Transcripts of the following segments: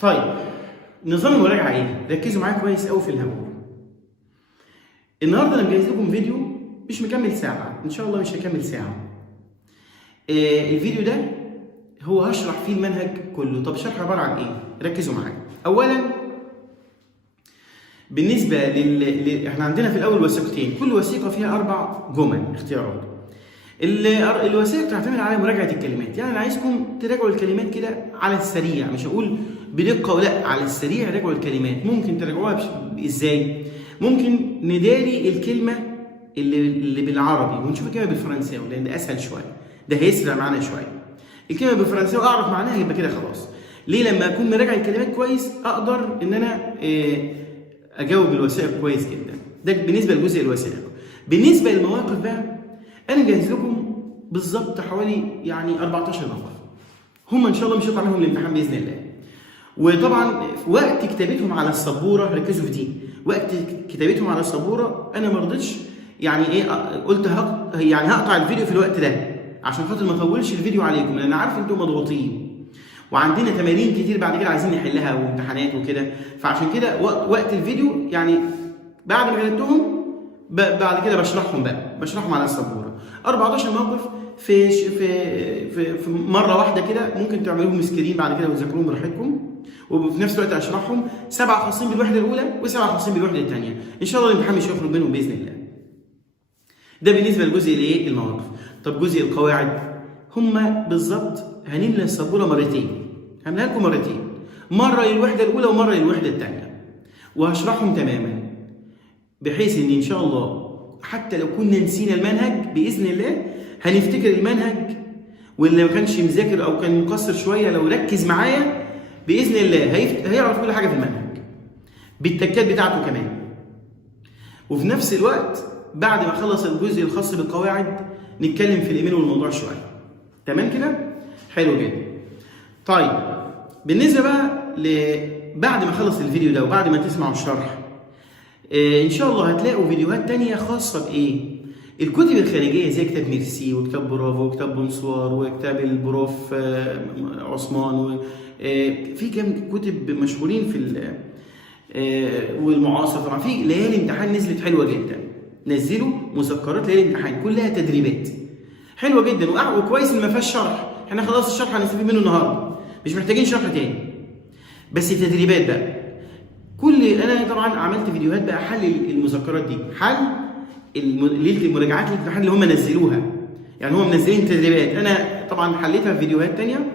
طيب نظام المراجعه ايه؟ ركزوا معايا كويس قوي في الهبور. النهارده انا مجهز لكم فيديو مش مكمل ساعه، ان شاء الله مش هيكمل ساعه. الفيديو ده هو هشرح فيه المنهج كله. طب الشرح عباره عن ايه؟ ركزوا معايا. اولا بالنسبه احنا عندنا في الاول وثيقتين، كل وثيقه فيها 4 جمل اختيارات. الوثائق تعتمد على مراجعه الكلمات، يعني انا عايزكم تراجعوا الكلمات كده على السريع، مش هقول بدقه ولا على السريع. راجعوا الكلمات. ممكن تراجعوها ازاي؟ ممكن نداري الكلمه اللي بالعربي ونشوف الكلمه بالفرنساوي، لان ده اسهل شويه، ده هيسرع معانا شويه. الكلمه بالفرنساوي اعرف معناها يبقى كده خلاص. ليه؟ لما اكون مراجع الكلمات كويس اقدر ان انا اجاوب الوثائق كويس جدا. ده بالنسبه لجزء الوثائق. بالنسبه للمواقف بقى انا مجهز لكم بالظبط حوالي يعني 14 موقف. هم ان شاء الله مش هيطلع منهم الامتحان باذن الله. وطبعا وقت كتابتهم على السبوره، ركزوا في دي، وقت كتابتهم على السبوره انا ما رضيتش يعني قلت هقطع الفيديو في الوقت ده عشان خاطر ما اطولش الفيديو عليكم، لان عارف انتم مضغوطين وعندنا تمارين كتير بعد كده عايزين نحلها وامتحانات وكده. فعشان كده وقت الفيديو يعني بعد ما كتبتهم بعد كده بشرحهم على السبوره. 14 موقف في مره واحده كده، ممكن تعملوهم سكرين بعد كده وتذاكروهم براحتكم، وفي نفس الوقت اشرحهم. 7 خاصين بالوحده الاولى و7 خاصين بالوحده الثانيه. ان شاء الله الامتحان مش هيخرج منهم باذن الله. ده بالنسبه لجزء المواقف. طب جزء القواعد، هما بالظبط هنملى السبوره مرتين، هعملها لكم مرتين، مره للوحده الاولى ومره للوحده الثانيه، وهشرحهم تماما بحيث ان شاء الله حتى لو كنا نسينا المنهج باذن الله هنفتكر المنهج، واللي ما كانش مذاكر او كان مقصر شويه لو ركز معايا باذن الله هيعرف كل حاجه في المنهج بالتكات بتاعته كمان. وفي نفس الوقت بعد ما اخلص الجزء الخاص بالقواعد نتكلم في الايميل والموضوع شويه. تمام كده؟ حلو جدا. طيب بالنسبه بقى بعد ما اخلص الفيديو ده وبعد ما تسمعوا الشرح ان شاء الله هتلاقوا فيديوهات تانية خاصه بايه؟ الكتب الخارجيه زي كتاب ميرسي وكتاب برافو وكتاب بونسوار وكتاب البروف عثمان، في كام كتب مشهورين في والمعاصر. طبعا في ليالي امتحان نزلت حلوه جدا، نزلوا مذكرات ليالي امتحان كلها تدريبات حلوه جدا وكويس ان ما فيهاش شرح. احنا خلاص الشرح هنستفيد منه النهارده، مش محتاجين شرح تاني، بس تدريبات بقى. انا طبعا عملت فيديوهات بقى حل المذكرات دي، حل ليله المراجعات الامتحان اللي هم نزلوها، يعني هم منزلين تدريبات، انا طبعا حليتها في فيديوهات تانيه.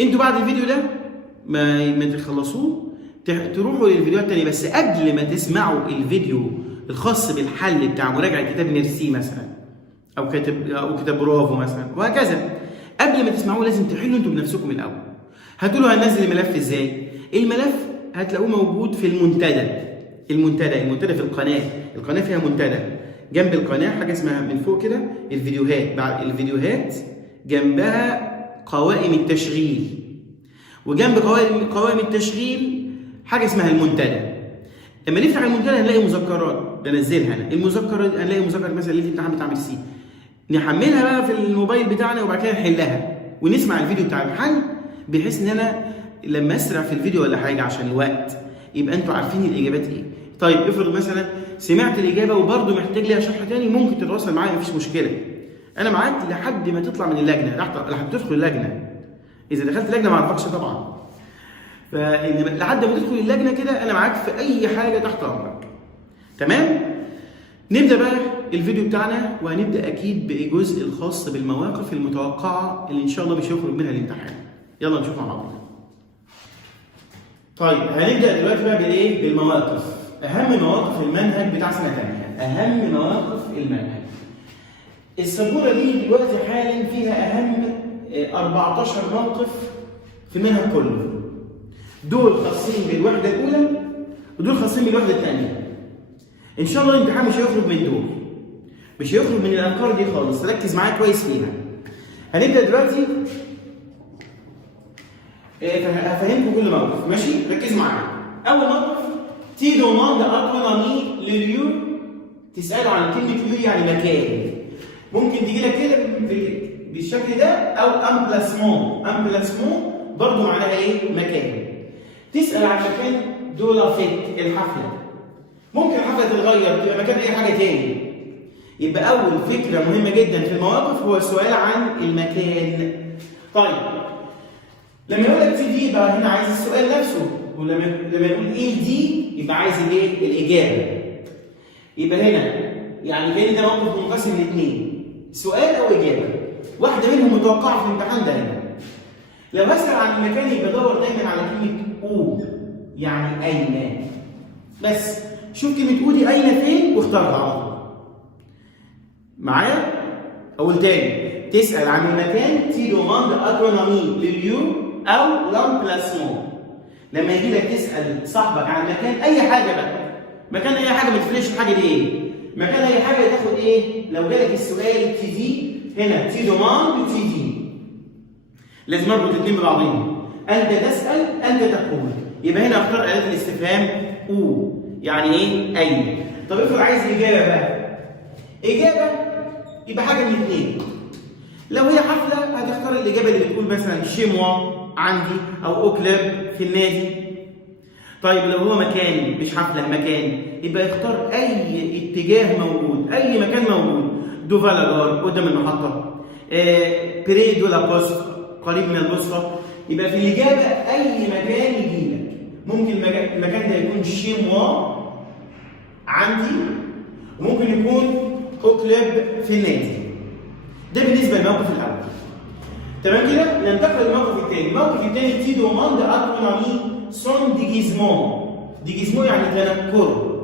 انتوا بعد الفيديو ده ما تخلصوه تروحوا للفيديوهات التانيه، بس قبل ما تسمعوا الفيديو الخاص بالحل بتاع مراجعه كتاب ميرسي مثلا او كتاب برافو مثلا وهكذا، قبل ما تسمعوه لازم تحلوا انتوا بنفسكم الاول. هتقولوا هننزل الملف ازاي؟ الملف هتلاقوه موجود في المنتدى في القناه فيها منتدى، جنب القناه حاجه اسمها من فوق كده الفيديوهات، بعد الفيديوهات جنبها قوائم التشغيل، وجنب قوائم التشغيل حاجه اسمها المنتدى. لما نفتح المنتدى هنلاقي مذكرات بنزلها انا، هنلاقي مذكره مثلا ليله الامتحان بتاع ميرسي، نحملها بقى في الموبايل بتاعنا وبعد كده نحلها ونسمع الفيديو بتاع الحل، بحيث ان انا لما اسرع في الفيديو ولا حاجه عشان الوقت يبقى انتوا عارفين الاجابات ايه. طيب افرض مثلا سمعت الاجابه وبرده محتاج ليها شرح تاني، ممكن تتواصل معايا مفيش مشكله، انا معاك لحد ما تطلع من اللجنه، لحد تدخل اللجنه. اذا دخلت اللجنه ما اعرفكش طبعا، لحد ما تدخل اللجنه كده انا معاك في اي حاجه تحت امرك. تمام؟ نبدا بقى الفيديو بتاعنا، وهنبدا اكيد بالجزء الخاص بالمواقف المتوقعه اللي ان شاء الله مش هيخرج منها الامتحان. يلا نشوف مع بعض. طيب هنبدا دلوقتي بقى بالمواقف، اهم مواقف المنهج بتاع سنه ثانيه، اهم مواقف المنهج. السبوره دي دلوقتي حالا فيها اهم 14 موقف في المنهج كله. دول خاصين بالوحده الاولى ودول خاصين بالوحده الثانيه. ان شاء الله الامتحان مش هيخرج من دول، مش هيخرج من الافكار دي خالص، ركز معايا كويس فيها. هنبدا دلوقتي هفهمكم كل موقف، ماشي؟ ركزوا معايا. اول موقف تي دوماند ابونامي لليو، تسالوا عن كلمه ليو يعني مكان. ممكن تيجي لك كده بالشكل ده او امبلاسمون برضه معناها ايه؟ مكان. تسال عن مكان دو لا فيت الحفله. ممكن الحفله تتغير تبقى مكان اي حاجه تاني. يبقى اول فكره مهمه جدا في المواقف هو السؤال عن المكان. طيب لما يقول لك تي دي يبقى هنا عايز السؤال نفسه، ولما يقول ايه دي يبقى عايز الايه؟ الاجابه. يبقى هنا يعني كان ده موقف منقسم لاثنين، سؤال او اجابه، واحده منهم متوقعه في الامتحان ده هنا. لو هسال عن المكان يبقى دور دايما على كلمه او، يعني اين. بس شوف كلمه او دي اين فين واختارها على طول. معايا؟ اقول تاني، تسال عن المكان تي دوماند اترونومي لليو او لامبلاسمون. لما يجي لك تسال صاحبك عن مكان اي حاجه بقى، مكان اي حاجه ما تفرقش الحاجه دي ايه؟ مكان اي حاجه تاخد ايه؟ لو جالك السؤال تي دي هنا تي دوماند تي دي. لازم اربط الاثنين ببعضهم. انت تسال انت تقول. يبقى هنا اختار اداه الاستفهام او، يعني ايه؟ اين. طب افرض عايز اجابه بقى. اجابه يبقى حاجه من الاثنين. لو هي حفله هتختار الاجابه اللي بتقول مثلا شي موا عندي او او كلاب في النادي. طيب لو هو مكان مش حفله مكان يبقى يختار اي اتجاه موجود، اي مكان موجود. دو فالاجار قدام المحطه، بري دو لا بوست قريب من البوسطه. يبقى في الاجابه اي مكان يجي لك. ممكن المكان ده يكون شي موا عندي، وممكن يكون او كلاب في النادي. ده بالنسبه للموقف الاول. تمام كده؟ ننتقل للموقف الثاني. الموقف الثاني تي دوماند اترونومي سون ديجيزمون. ديجيزمون يعني تنكر.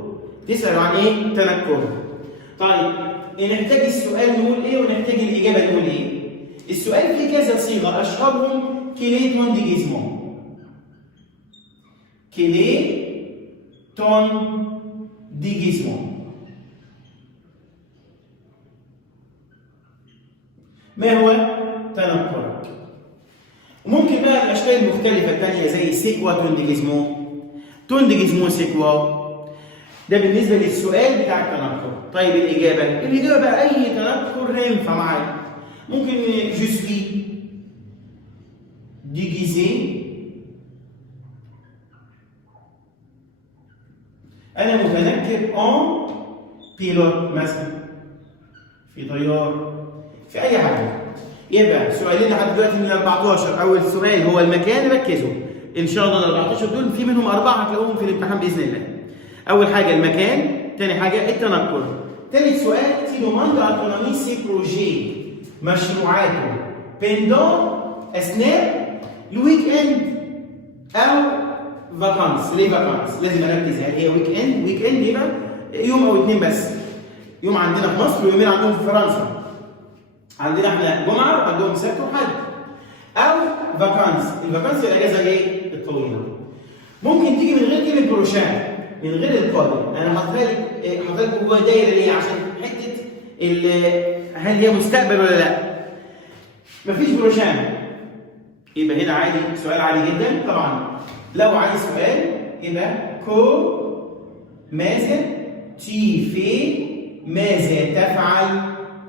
تسأل عن ايه؟ تنكر. طيب نحتاج السؤال نقول ايه ونحتاج الاجابه نقول ايه؟ السؤال فيه كذا صيغه، اشهرهم كيلي تون ديجيزمون. كيلي تون ديجيزمون. ما هو تنكرك؟ وممكن بقى الاشكال المختلفه الثانيه زي سيكوا تون ديجيزمون. تون ديجيزمون سيكوا. ده بالنسبه للسؤال بتاع التنكر. طيب الاجابه بقى اي تنكر ينفع معايا. ممكن جو سوي ديجيزي، انا متنكر ان بيلوت مثلا، في طيار، في اي حاجه. يبقى سؤالين لحد دلوقتي من 14. اول سؤال هو المكان، ركزوا ان شاء الله ال 14 دول في منهم 4 هتلاقوهم في الامتحان باذن الله. اول حاجه المكان، ثاني حاجه التنكر. ثالث سؤال تي دوماند اتونومي سي بروجي، مشروعاته بيندون اثناء الويك اند او فاكانس. ليه فاكانس؟ لازم اركز يعني ايه ويك اند؟ ويك اند يبقى يوم او اثنين بس. يوم عندنا في مصر ويومين عندهم في فرنسا. عندنا احنا جمعه وعندهم سبت وحد. او فاكانس، الفاكانس الاجازه الايه؟ الطويله. ممكن تيجي من غير كلمه بروشان، من غير القادم. انا حاطها لكم جوه دايره ليه؟ عشان حته هل هي مستقبل ولا لا؟ مفيش بروشان. يبقى هنا عادي، سؤال عادي جدا. طبعا لو عايز سؤال يبقى كو ماذا تي في، ماذا تفعل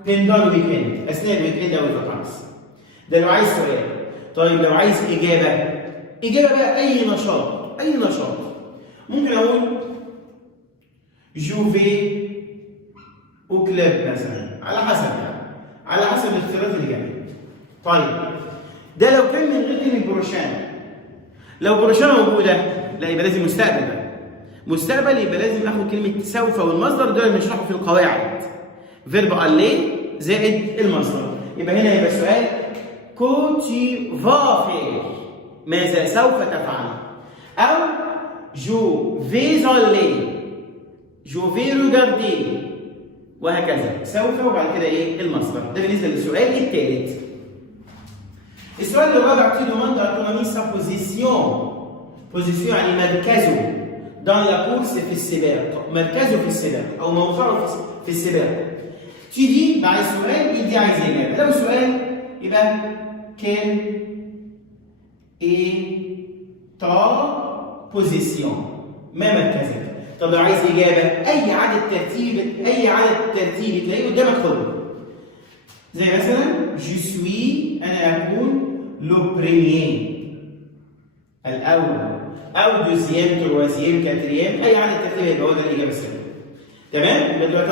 بندون ويكند، اثناء الويكند او الفاكانس. ده لو عايز سؤال. طيب لو عايز اجابه بقى اي نشاط. ممكن اقول جو في او كلاب مثلا، على حسب الاختيارات اللي جايه. طيب ده لو كان من غير كلمه بروشان. لو بروشان موجوده لا يبقى لازم مستقبل بقى. مستقبل يبقى لازم اخد كلمه سوف والمصدر، دول بنشرحه في القواعد. فيرب الي زائد المصدر. يبقى هنا يبقى السؤال كو تي فا فير، ماذا سوف تفعل؟ او جو فيز الي، جو في ريغاردي، وهكذا. سوف وبعد كده ايه؟ المصدر. ده بالنسبه للسؤال الثالث. السؤال الرابع تي دوماند اتونومي سا بوزيسيون. بوزيسيون يعني مركزه دان لا كورس في السباق، مركزه في السباق او موقعه في السباق. تي دي بعد السؤال دي عايز اجابه. لو سؤال يبقى كان ايه تا بوزيسيون، ما مركزك. طب لو عايز اجابه اي عدد ترتيبي تلاقيه قدامك خده. زي مثلا جو سوي، انا اكون لو بريمير، الاول او دوزيام تروازيام كاتريام، اي عدد ترتيب هيبقى هو ده الاجابه السليمه. تمام؟ يبقى دلوقتي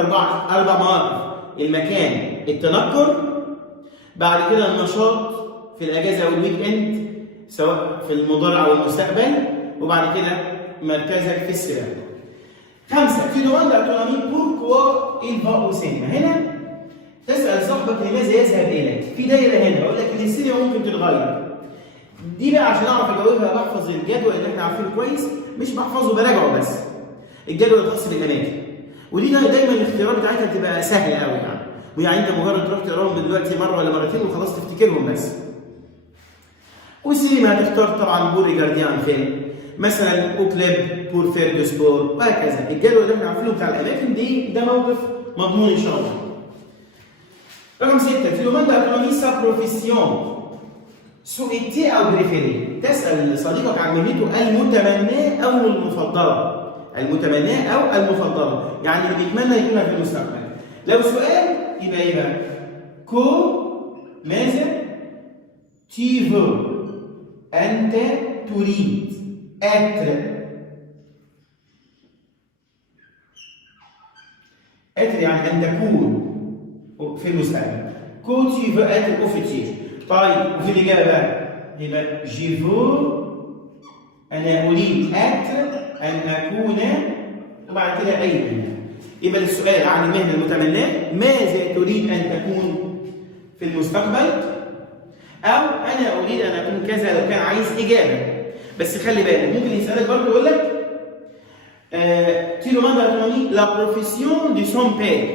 اربع مواقف: المكان، التنكر، بعد كده النشاط في الاجازه او الويك اند سواء في المضارع او المستقبل، وبعد كده مركزك في السباق. 5 tu demandes à ton ami pourquoi il va au cinéma. هنا تسال صاحبك لماذا يذهب اليك. في دايره هنا بقول لك ان السينما ممكن تتغير. دي بقى عشان اعرف اجاوبها بحفظ الجدول اللي احنا عارفينه كويس، مش بحفظه براجعه بس. الجدول الخاص بالاماكن. ودي دايما الاختيارات بتاعتها بتبقى سهله قوي يعني انت مجرد تروح تقراهم دلوقتي مره ولا مرتين وخلاص تفتكرهم بس. والسينما هتختار طبعا بور ريجارديان فيلم، مثلا او كليب بور فير دو سبور، وهكذا. الجدول اللي احنا عارفينه بتاع الاماكن دي ده موقف مضمون ان شاء الله. رقم 6 tu demandes à ton ami sa profession souhaitée او بريفيري. تسال صديقك عن مهنته المتمناه او المفضله. المتمناه او المفضله يعني اللي بيتمنى يكونها في المستقبل. لو سؤال يبقى ايه بقى؟ كو ماذا تيفو انت تريد اتر. اتر يعني ان تكون في المستقبل. كو تيفو اتر او فيتير. طيب وفي الاجابه بقى يبقى جيفو انا اريد اتر ان اكون، وبعد كده اي مهنه. يبقى السؤال عن المهنه المتمناه ماذا تريد ان تكون في المستقبل، او انا اريد ان اكون كذا لو كان عايز اجابه. بس خلي بالك ممكن يسالك برضه يقول لك tu demandes à ton ami la profession de son père.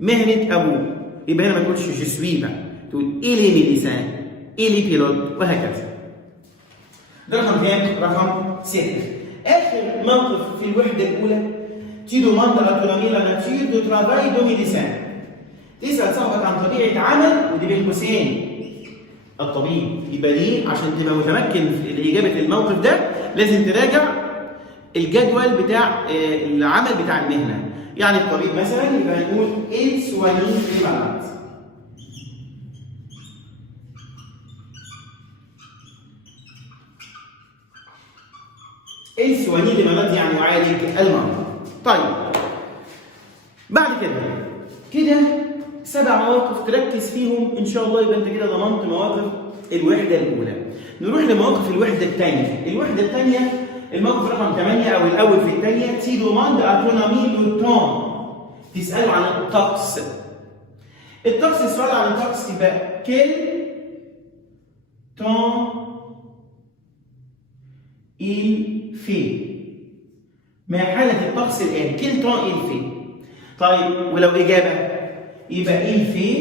مهنه ابوه. يبقى هنا ما تقولش je suis بقى، تقول il est médecin il est pilote وهكذا. رقم كام؟ رقم 6. اخر موقف في الوحده الاولى tu demandes à ton ami la nature de travail de médecin. تسال صاحبك عن طبيعه عمل، ودي بين قوسين الطبيب. يبقى ليه؟ عشان تبقى متمكن في اجابه الموقف ده لازم تراجع الجدول بتاع العمل بتاع المهنه. يعني الطبيب مثلا يبقى نقول il soigne les malades. il soigne les malades يعني يعالج المرضى. طيب بعد كده 7 مواقف تركز فيهم ان شاء الله، يبقى انت كده ضمنت مواقف الوحده الاولى. نروح لمواقف الوحده الثانيه. الوحده الثانيه الموقف رقم 8 او الاول في الثانيه تي دوماند اتونامي لو تون. تساله عن الطقس. الطقس، السؤال عن الطقس يبقى كيل تون il fait. ما حالة الطقس الآن؟ كيل تون il fait. طيب ولو إجابة يبقى il fait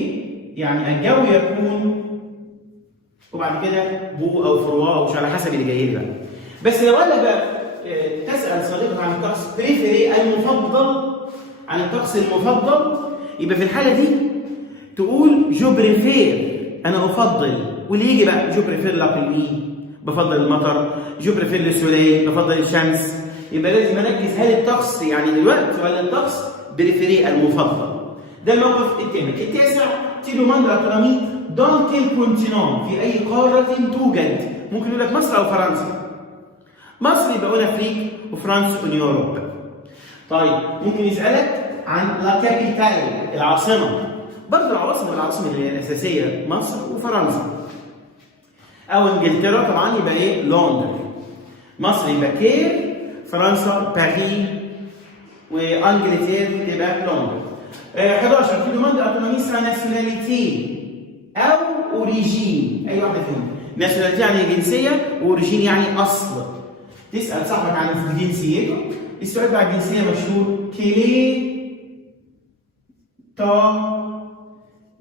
يعني الجو يكون، وبعد كده بو أو فروا أو على حسب اللي جاي بقى. بس لو قال لك بقى تسأل صديقك عن الطقس بريفيري المفضل، عن الطقس المفضل، يبقى في الحالة دي تقول جو بريفير أنا أفضل، واللي يجي بقى جو بريفير لا بلوي بفضل المطر، جو بريفير لو سوليل بفضل الشمس. يبقى لازم اركز هل الطقس يعني دلوقتي ولا الطقس بريفيري المفضل. ده الموقف الثامن. التاسع تي دوماند ا ton ami dans quel continent، في اي قاره توجد. ممكن يقول لك مصر او فرنسا. مصر يبقى اون افريك، وفرنسا اون يوروب. طيب ممكن يسالك عن لا كابيتال العاصمه. برضه العاصمه اللي هي الاساسيه مصر وفرنسا. او انجلترا طبعا يبقى ايه؟ لندن. مصر يبقى كير، فرنسا باريس، وانجلترا تبقى لندن. 11 في دوماند اتونامي سا ناسيوناليتي او اوريجين، اي واحده فيهم. ناسيوناليتي يعني جنسيه، واوريجين يعني اصل. تسال صاحبك عن جنسيته. السؤال بتاع الجنسيه مشهور كيلي تا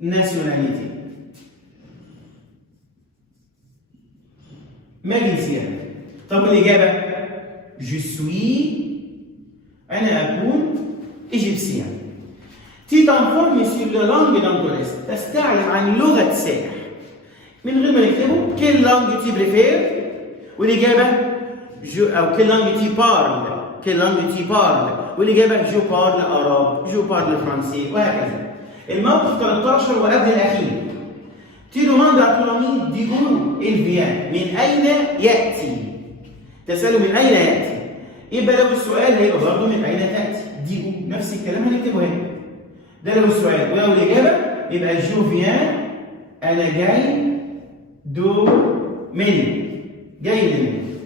ناسيوناليتي. ما جنسيتك؟ طب الإجابة جو سوي أنا أكون إيجيبسيان. تي تنفورمي سور لا لانغ دانتوريس، تستعلم عن لغة سائح. من غير ما نكتبه كيل لانغ تي بريفير، والإجابة جو أو كيل لانغ تي بارل، كيل لانغ تي بارل، والإجابة جو بارل أراب، جو بارل فرنسي، وهكذا. الموقف 13 وقبل الأخير. تي دوماند ا ton ami d'où il vient، من أين يأتي؟ تسأله من أين يأتي؟ يبقى لو السؤال هيبقى برضه من أين تأتي؟ دي نفس الكلام هنكتبه هنا. ده لو السؤال، ولو الإجابة يبقى جو فيان أنا جاي دو من جاي من.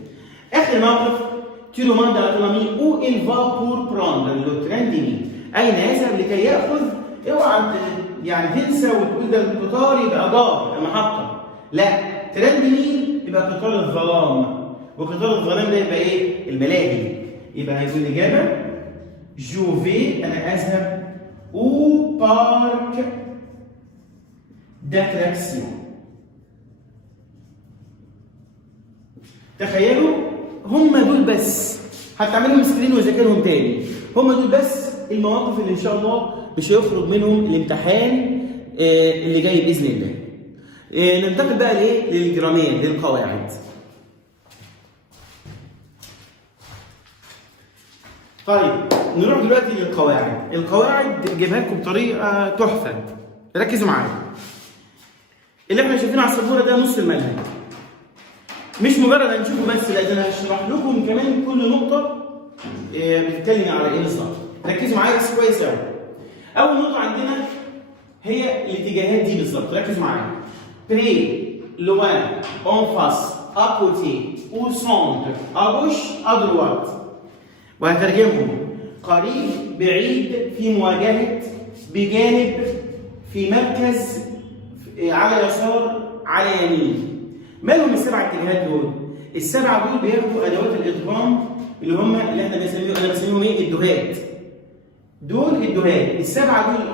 آخر موقف tu demandes à ton ami où il va pour prendre le train de nuit. أين يذهب لكي يأخذ؟ اوعى يعني تنسى وتقول ده القطار يبقى دار المحطة. لا، تران دي مين؟ يبقى قطار الظلام. وقطار الظلام ده يبقى ايه؟ الملاهي. يبقى هيكون الإجابة جو في أنا أذهب أو بارك داتراكسيون. تخيلوا هم دول بس، هتعملهم سكرين وذاكرهم تاني. هم دول بس المواقف اللي ان شاء الله مش هيخرج منهم الامتحان اللي جاي باذن الله. ننتقل بقى لايه؟ للجرامير، للقواعد. طيب نروح دلوقتي للقواعد. القواعد جايبها لكم بطريقه تحفه، ركزوا معايا. اللي احنا شايفينه على السبوره ده نص المنهج، مش مجرد هنشوفه بس، لا ده انا هشرح لكم كمان كل نقطه بتتكلم على ايه بالظبط. ركزوا معايا بس كويس قوي. اول نقطه عندنا هي الاتجاهات دي بالظبط، ركزوا معايا. بري، لوان، اون فاس، اكوتي، او سونتر، ابوش، ادروات. وهترجمهم: قريب، بعيد، في مواجهه، بجانب، في مركز، على يسار، على يمين. مالهم السبع اتجاهات دول؟ السبعه دول بياخدوا ادوات الادغام اللي احنا انا بسميهم ايه؟ الدهات. دول الدهات، السبعه دول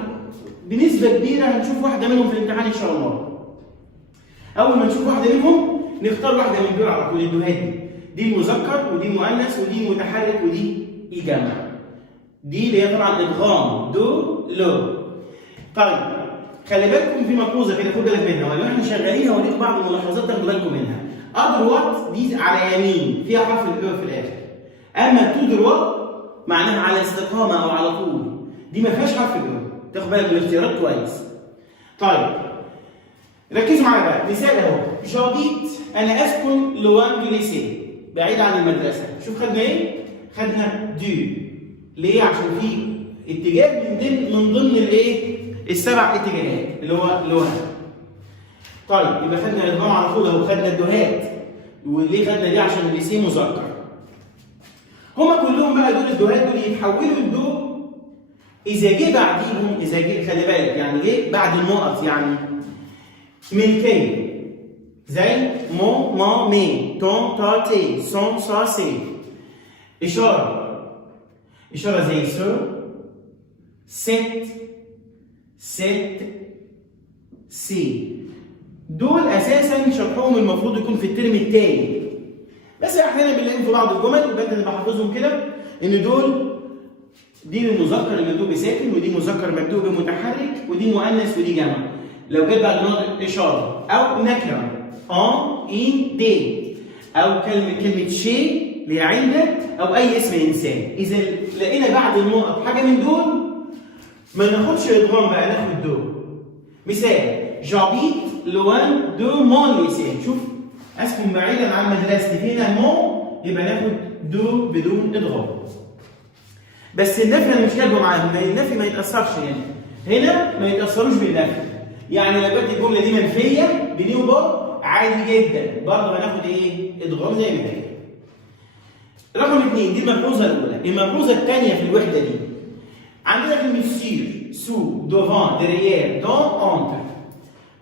بنسبه كبيره هنشوف واحده منهم في الامتحان ان شاء الله. اول ما نشوف واحده منهم نختار واحده من دول على طول. الدهات دي المذكر ودي المؤنث ودي المتحرك ودي الجمع. دي اللي هي طبعا ادغام دو لو. طيب خلي بالكم في ملحوظه كده، خد بالك منها، ولو احنا شغالين هوريكم بعض الملاحظات تاخدوا بالكم منها. ادروات دي على يمين فيها حرف الأو في الاخر. اما تو دروا معناها على استقامه او على طول، دي ما فيهاش حرف الأو، تاخد بالك من الاختيارات كويس. طيب ركزوا معايا بقى، مثال اهو: جابيت انا اسكن لوان دو ليسي، بعيد عن المدرسه. شوف خدنا ايه؟ خدنا دو. ليه؟ عشان في اتجاه من ضمن الايه؟ السبع اتجاهات اللي هو لوان. طيب يبقى خدنا الادغام على طول اهو، خدنا الدهات. وليه خدنا دي؟ عشان الليسي مذكر. هما كلهم بقى دول الدهات دول يتحولوا لدو اذا جه بعديهم، اذا جه خلي بالك يعني جه بعد النقط، يعني ملكين زي مو ما مي تون تا تي سون سا سي. اشاره زي سو ست ست سي. دول اساسا شرحهم المفروض يكون في الترم الثاني، بس احيانا بنلاقيهم في بعض الجمل يبقى انت تبقى حافظهم كده، ان دول دي المذكر المبدوء بساكن، ودي مذكر مبدوء بمتحرك، ودي مؤنث ودي جمع. لو جت بعد نقطه اشاره او نكره ان دي، او كلمه شيء اللي عند، او اي اسم انسان، اذا لقينا بعد النقط حاجه من دول ما ناخدش ادغام بقى، ناخد دو. مثال: جابيت لوان دو مون ليسي. شوف اسكن بعيدا عن مدرستي، فينا مون يبقى ناخد دو بدون ادغام. بس النفي انا مش كاتبه معاهم، النفي ما يتاثرش هنا ما يتاثروش بالنفي. يعني لو كانت الجمله دي منفيه بنيو بار عادي جدا، برضه هناخد ايه؟ ادغام زي ما هي. رقم 2 دي الملحوظه الاولى. الملحوظه الثانيه في الوحده دي عندنا كلمه سير، سو، دوفان، دريير، دون، اونتر.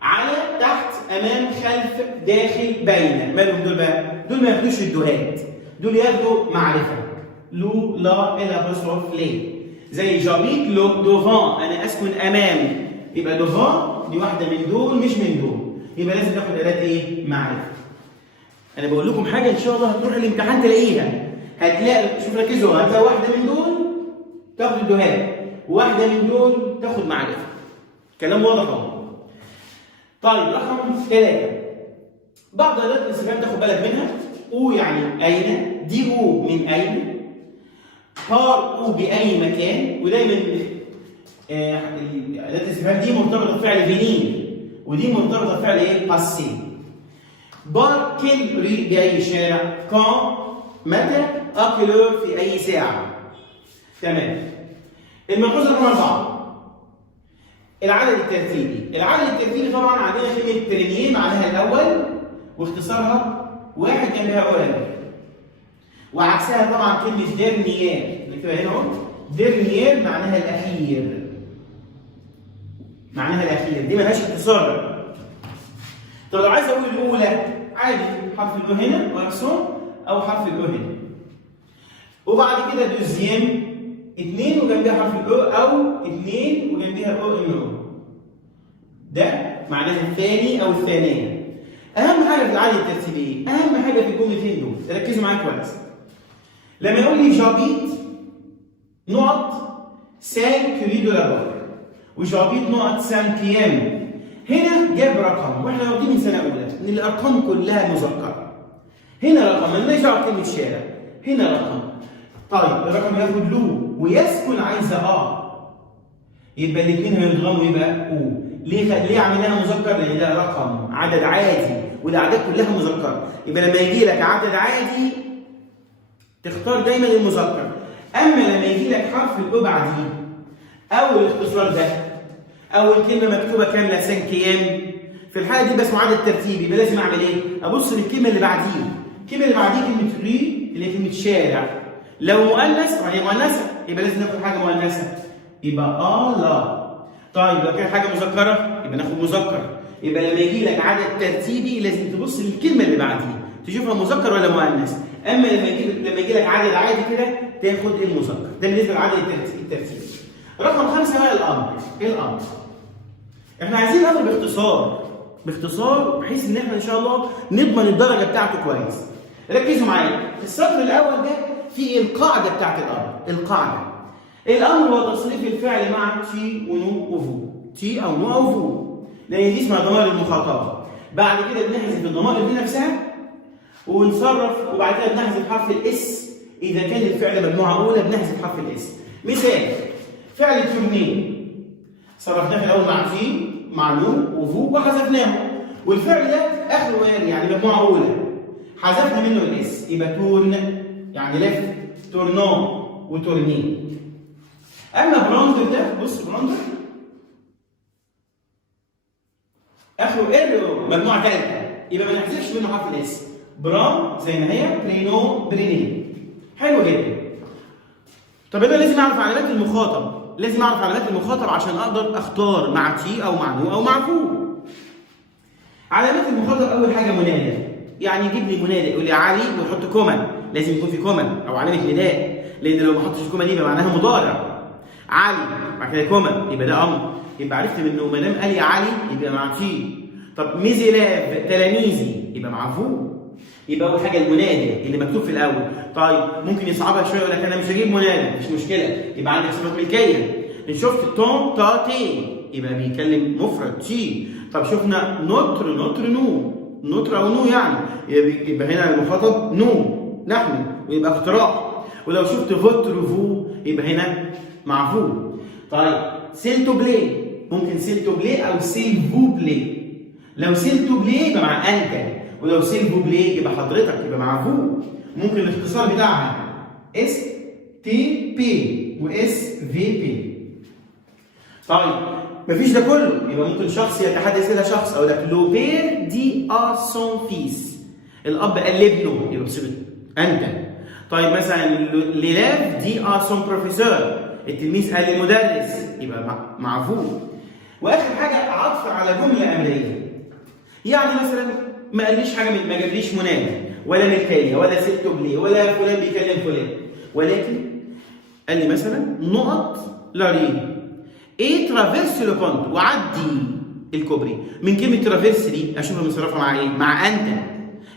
على، تحت، امام، خلف، داخل، بين. مالهم دول بقى؟ دول ما ياخدوش الدهات، دول ياخدوا معرفه. لو، لا، الابوستروف، لي. زي جابيت لو دوفان انا اسكن امام، يبقى دوفان دي واحده من دول مش من دول، يبقى لازم تاخد اداه ايه؟ معرفه. انا بقول لكم حاجه ان شاء الله هتروح الامتحان تلاقيها، هتلاقي، شوف ركزوا، هتلاقي واحده من دول تاخد الدهات، وواحده من دول تاخد معرفه. كلام واضح اهو. طيب رقم 3 بعض ادوات الاستفهام تاخد بالك منها. او يعني اين، دي او من اين، بار او باي مكان. ودايما اداه الاستفهام دي مرتبطه بفعل فينير، ودي مرتبطه بفعل ايه؟ باسي. بار كل ري، جاي شارع. كان متى أكلور في أي ساعة. تمام. الملحوظة رقم 4 العدد الترتيبي. العدد الترتيبي طبعا عندنا كلمة بريمير معناها الأول واختصارها واحد جنبها أولاني. وعكسها طبعا كلمة ديرنيير نكتبها هنا اهو. ديرنيير معناها الأخير. معناها الأخير دي ملهاش اختصار. طب لو عايز أقول الأولى عادي حرف الأو هنا وأكسون أو حرف الأو هنا. وبعد كده دوزيام 2 وجنبها حرف الأو أو 2 وجنبها أو إن أو. ده معناها الثاني أو الثانية. أهم حاجة في العدد الترتيبي أهم حاجة في الجملتين دول ركزوا معايا كويس. لما يقول لي جابيت نقط 5 كيلو دولار وجابيت نقط 5 ايام، هنا جاب رقم واحنا واخدين من سنه اولى ان الارقام كلها مذكره. هنا رقم مالناش دعوه بكلمه شارع، هنا رقم. طيب الرقم ياخد له ويسكن عايزه يبقى الاثنين هيضغموا يبقى او. ليه عاملينها مذكر؟ لان ده رقم عدد عادي والاعداد كلها مذكره. يبقى لما يجي لك عدد عادي تختار دايما المذكر. اما لما يجي لك حرف الاو بعديه او الاختصار ده او الكلمه مكتوبه كامله 5 ايام، في الحاله دي بس عدد ترتيبي. يبقى لازم اعمل ايه؟ ابص للكلمه اللي بعديه. الكلمه اللي بعديه كلمه ري اللي هي كلمه شارع. لو مؤنث وهي مؤنثه يبقى لازم ناخد حاجه مؤنثه يبقى لا. طيب لو كانت حاجه مذكره يبقى ناخد مذكر. يبقى لما يجي لك عدد ترتيبي لازم تبص للكلمه اللي بعديه تشوفها مذكر ولا مؤنث. اما لما يجي لك عدد عادي كده تاخد المذكر. ده بالنسبه للعدد الترتيبي. رقم 5 بقى الامر. ايه الامر؟ احنا عايزين الامر باختصار بحيث ان احنا ان شاء الله نضمن الدرجه بتاعته كويس. ركزوا معايا. السطر الاول ده فيه القاعده بتاعت الامر. القاعده الامر هو تصريف الفعل مع تي ونو وفو. تي او نو او فو لان دي اسمها ضمائر المخاطبه. بعد كده بنحذف الضمائر دي نفسها ونصرف وبعد كده بنحذف حرف الاس. اذا كان الفعل مجموعه اولى بنحذف حرف الاس. مثال فعل تورني صرفناه في الاول مع تي مع نو وفو وحذفناه، والفعل ده اخره واري يعني مجموعه اولى حذفنا منه الاس يبقى تورن يعني لف تورنون وتورني. اما براندر ده بص براندر اخره ار مجموعه ثالثه يبقى ما نحذفش منه حرف الاس. بران زي ما هي برينو بريني. حلو جدا. طب انا لازم اعرف علامات المخاطب. لازم اعرف علامات المخاطب عشان اقدر اختار مع تي او مع نو او مع فو. علامات المخاطب اول حاجه منادى. يعني يجيب لي منادى يقول لي علي ويحط كوما. لازم يكون في كوما او علامه نداء لان لو ما حطش كوما دي يبقى معناها مضارع. علي بعد كده كوما يبقى ده امر. يبقى عرفت منه ما دام قال لي علي يبقى مع تي. طب ميزيلاف تلاميذي يبقى مع فو. يبقى اول حاجه المنادى اللي مكتوب في الاول. طيب ممكن يصعبها شويه يقول لك انا مش هجيب منادى مش مشكله يبقى عندك صفه ملكيه. شفت تون تا تي يبقى بيتكلم مفرد تي. طب شفنا نوتر نو نوتر او نو يعني يبقى هنا المخاطب نو نحن ويبقى اقتراح. ولو شفت فوتر فو يبقى هنا مع فو. طيب سيل تو بلاي ممكن سيل تو بلاي او سيل فو بلاي. لو سيل تو بلاي يبقى مع انت ولو سيل فو بلاي يبقى حضرتك يبقى مع فو. ممكن الاختصار بتاعها اس تي بي واس في بي. طيب مفيش ده كله يبقى ممكن شخص يتحدث الى شخص اقول لك لو بير دي ا سون فيس. الاب قال لابنه يبقى بصيغه انت. طيب مثلا ليلاف دي ا سون بروفيسور. التلميذ قال للمدرس يبقى مع فو. واخر حاجه عطف على جمله امريه. يعني مثلا ما قاليش حاجه ما جابليش منادى ولا ملكيه ولا ست بلي ولا فلان بيكلم فلان ولكن قال لي مثلا نقط لارين ايه ترافيرس لو بونت وعدي الكوبري. من كلمه ترافيرس دي اشوفها مصرفه مع ايه؟ مع انت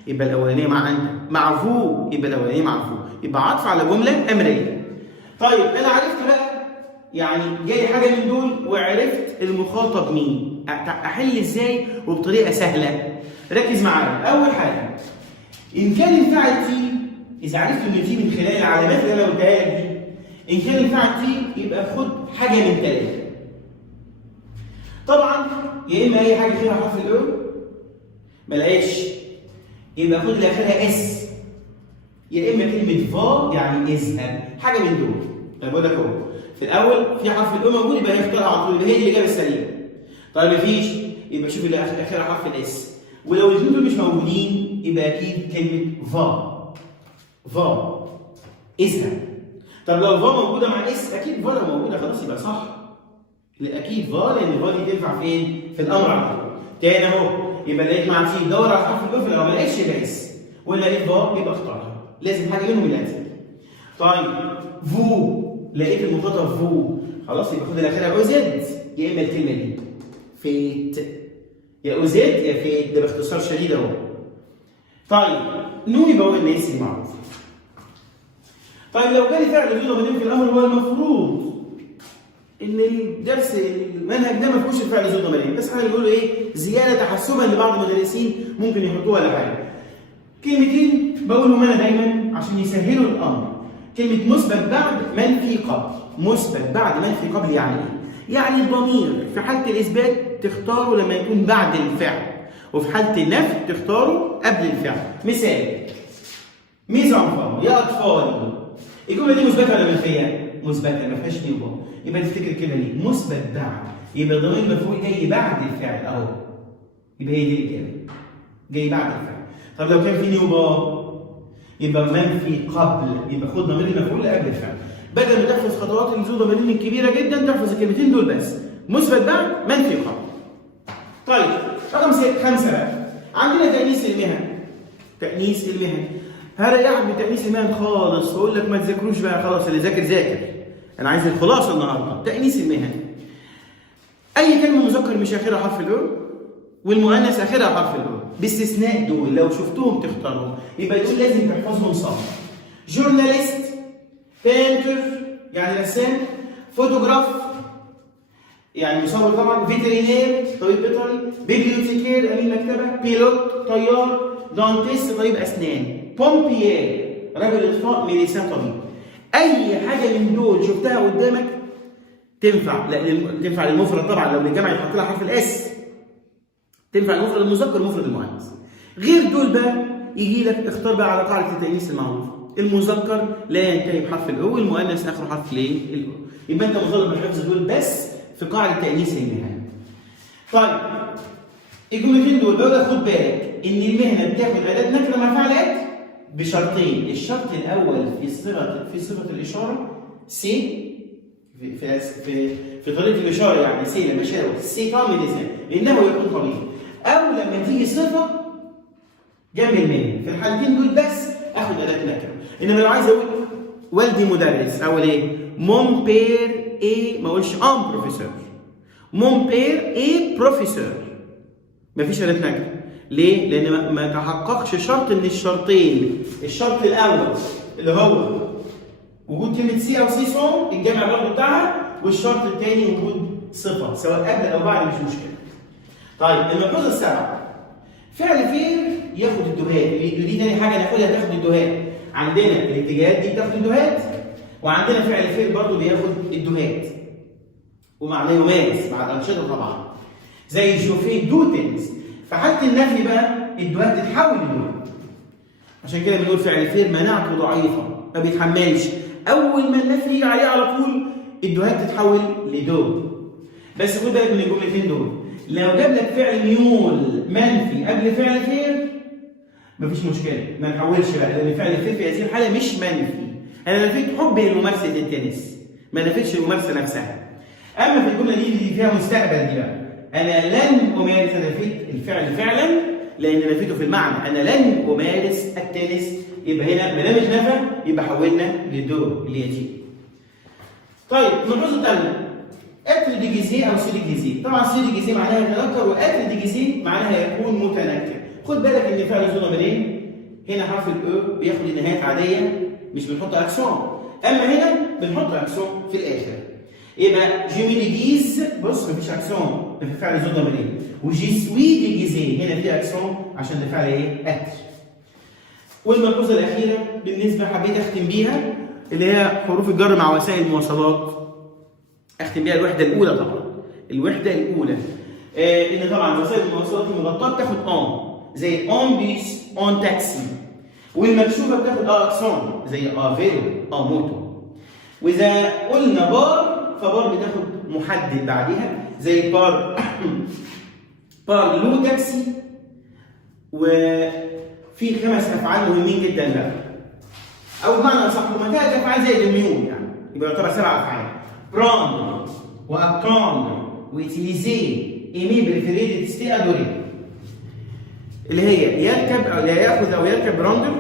يبقى الاولانيه مع انت. مع فو يبقى الاولانيه مع فو. يبقى عطف على جمله امريه. طيب انا عرفت بقى يعني جاي حاجه من دول وعرفت المخاطب مين. احل ازاي وبطريقه سهله. ركز معايا. اول حاجه ان كان الفعل تي اذا عرفت ان تي من خلال العلامات اللي انا قلتها لك دي ان كان الفعل تي يبقى خد حاجه من ثلاثه. طبعا يا اما اي حاجه فيها حرف الاو ما لقيتش يبقى خد اللي اخرها اس يا اما كلمه فا يعني اذهب، حاجه من دول. طيب بقول لك اهو في الاول في حرف الاو موجود يبقى هي اختار على طول، يبقى هي الاجابه السليمه. طيب مفيش يبقى شوف اللي اخرها حرف الاس، ولو الاثنين دول مش موجودين يبقى اكيد كلمه فا اذهب. طب لو فا موجوده مع اس اكيد فا لو موجوده خلاص يبقى صح. اكيد فا لان فا دي تنفع فين؟ في الامر على طول. تاني اهو يبقى لقيت مع سي دور على حرف الاو، لو ما لقيتش يبقى اس، ولا لقيت فا يبقى اختارها، لازم حاجه منهم اللي هتيجي. طيب فو لقيت المخاطب فو خلاص يبقى خد الاخيره او زد، يا اما الكلمه دي فيت، يا او زد يا فيت، ده باختصار شديد اهو. طيب نون يبقى هو الناس المعروف. طيب لو جالي فعل ذو ضميرين في الامر، هو المفروض ان الدرس المنهج ده ما فيهوش الفعل ذو ضميرين، بس احنا بنقول ايه زياده تحسبا لبعض المدرسين ممكن يحطوها ولا حاجه. كلمتين بقولهم انا دايما عشان يسهلوا الامر. كلمه مثبت بعد منفي قبل، مثبت بعد منفي قبل يعني ايه؟ يعني الضمير في حاله الاثبات تختاره لما يكون بعد الفعل، وفي حاله النفي تختاره قبل الفعل. مثال ميز انفار يا اطفالي، الجمله دي مثبته ولا منفيه؟ مثبته ما فيهاش نيوبه، يبقى تفتكر الكلمه دي مثبت بعد، يبقى الضمير المفعول جاي بعد الفعل اهو، يبقى هي دي الاجابه جاي بعد الفعل. طب لو كان في نيوبه يبقى منفي قبل، يبقى خد ضمير المفعول قبل الفعل. بدل ما تحفظ خطوات الذو ضميرين الكبيره جدا تحفظ الكلمتين دول بس، مثبت بعد منفي قبل. طيب رقم 5 بقى عندنا تأنيث المهن. تأنيث المهن هريحك بتأنيث المهن خالص واقول لك ما تذاكروش بقى خلاص، اللي ذاكر ذاكر، انا عايز الخلاصه النهارده. تأنيث المهن اي كلمه مذكر مش اخرها حرف الاو والمؤنث اخرها حرف الاو، باستثناء دول لو شفتهم تختارهم، يبقى دول لازم تحفظهم صم. جورناليست، بينتر يعني رسام، فوتوغراف يعني مصور طبعا، فيترينير طبيب بيطري، بيبليوتيكير امين مكتبه، بيلوت طيار، دانتيست طبيب اسنان، بومبيير رجل اطفاء، ميديسان طبيب. اي حاجه من دول شفتها قدامك تنفع، لا تنفع للمفرد طبعا، لو للجمع يتحط لها حرف الاس تنفع المفرد المذكر المفرد المؤنث. غير دول بقى يجي لك اختار بقى على قاعده التأنيث المعروف، المذكر لا ينتهي بحرف الاو والمؤنث اخره حرف الايه؟ الاو. يبقى انت مطالب بحفظ دول بس في قاعده تأنيث المهن. طيب الجملتين دول بقول لك خد بالك ان المهنه بتاخد اداه نكره مع فعل بشرطين. الشرط الاول في صيغه الاشاره سي في طريقه الاشاره، يعني سي لما شاور سي طعم لسان انه يكون طبيعي، او لما تيجي صفه جنب المهنه. في الحالتين دول بس اخد اداه نكره. انما لو عايز اقول والدي مدرس اقول ايه؟ مون بير ايه، ما اقولش ام بروفيسور. مون بير ايه بروفيسور، مفيش اداه نكره. ليه؟ لان ما تحققش شرط من الشرطين. الشرط الاول اللي هو وجود كلمه سي او سي سون الجمع برضه بتاعها، والشرط الثاني وجود صفه سواء قبل او بعد مش مشكله. طيب الملحوظه السابعه فعل فين ياخد الدهات، دي تاني حاجه ناخدها تاخد الدهات. عندنا الاتجاهات دي بتاخد الدهات، وعندنا فعل فين برضه بياخد الدهات ومعناه يمارس مع الانشطه طبعا زي جوفي دوتنز. في حاله النفي بقى الدهات تتحول لدهات، عشان كده بنقول فعل فين مناعته ضعيفه ما بيتحملش، اول ما النفي يجي عليه على طول الدهات تتحول لدو. بس خد بالك من الجملتين دول، لو جاب لك فعل ميول منفي قبل فعل فين مفيش مشكله، ما نحولش بقى، لان فعل فين في هذه الحاله مش منفي. انا نفيت حبي لممارسه التنس، ما نفيتش الممارسه نفسها. اما في الجمله دي فيها مستقبل، دي بقى انا لن امارس، انا نفيت الفعل فعلا لان نفيته في المعنى، انا لن امارس التنس. يبقى هنا ما دام مش نفى يبقى حولنا للدو اللي هي دي. طيب الملحوظه الثانيه اتر دي جيزي او سي دي جيزي. طبعا سي دي جيزي معناها يتنكر، واتر دي جيزي معناها يكون متنكر. خد بالك ان فعل ذو ضميرين هنا حرف الاو بياخد النهايات عاديه مش بنحط اكسون، اما هنا بنحط اكسون في الاخر. يبقى جي مي دي جيز بص مفيش اكسون في فعل ذو ضميرين، وجي سوي دي جيزي هنا في اكسون عشان ده فعل ايه؟ اتر. والملحوظه الاخيره بالنسبه حبيت اختم بيها اللي هي حروف الجر مع وسائل المواصلات. اختم بيها الوحده الاولى طبعا. الوحده الاولى ان طبعا وسائل المواصلات المغطاه بتاخد اون، زي اون بيس، اون تاكسي. والمكشوفه بتاخد اكسون زي فيرو موتو. واذا قلنا بار فبار بتاخد محدد بعدها زي بار لو تاكسي. وفي 5 افعال مهمين جدا بقى، او بمعنى اصح هما 3 افعال زي الميول يعني، يبقى يعتبر 7 افعال: براندر واكتاندر وتيليزي ايمي بريفيري تستي ادوري، اللي هي يركب او لا ياخذ او يركب براندر،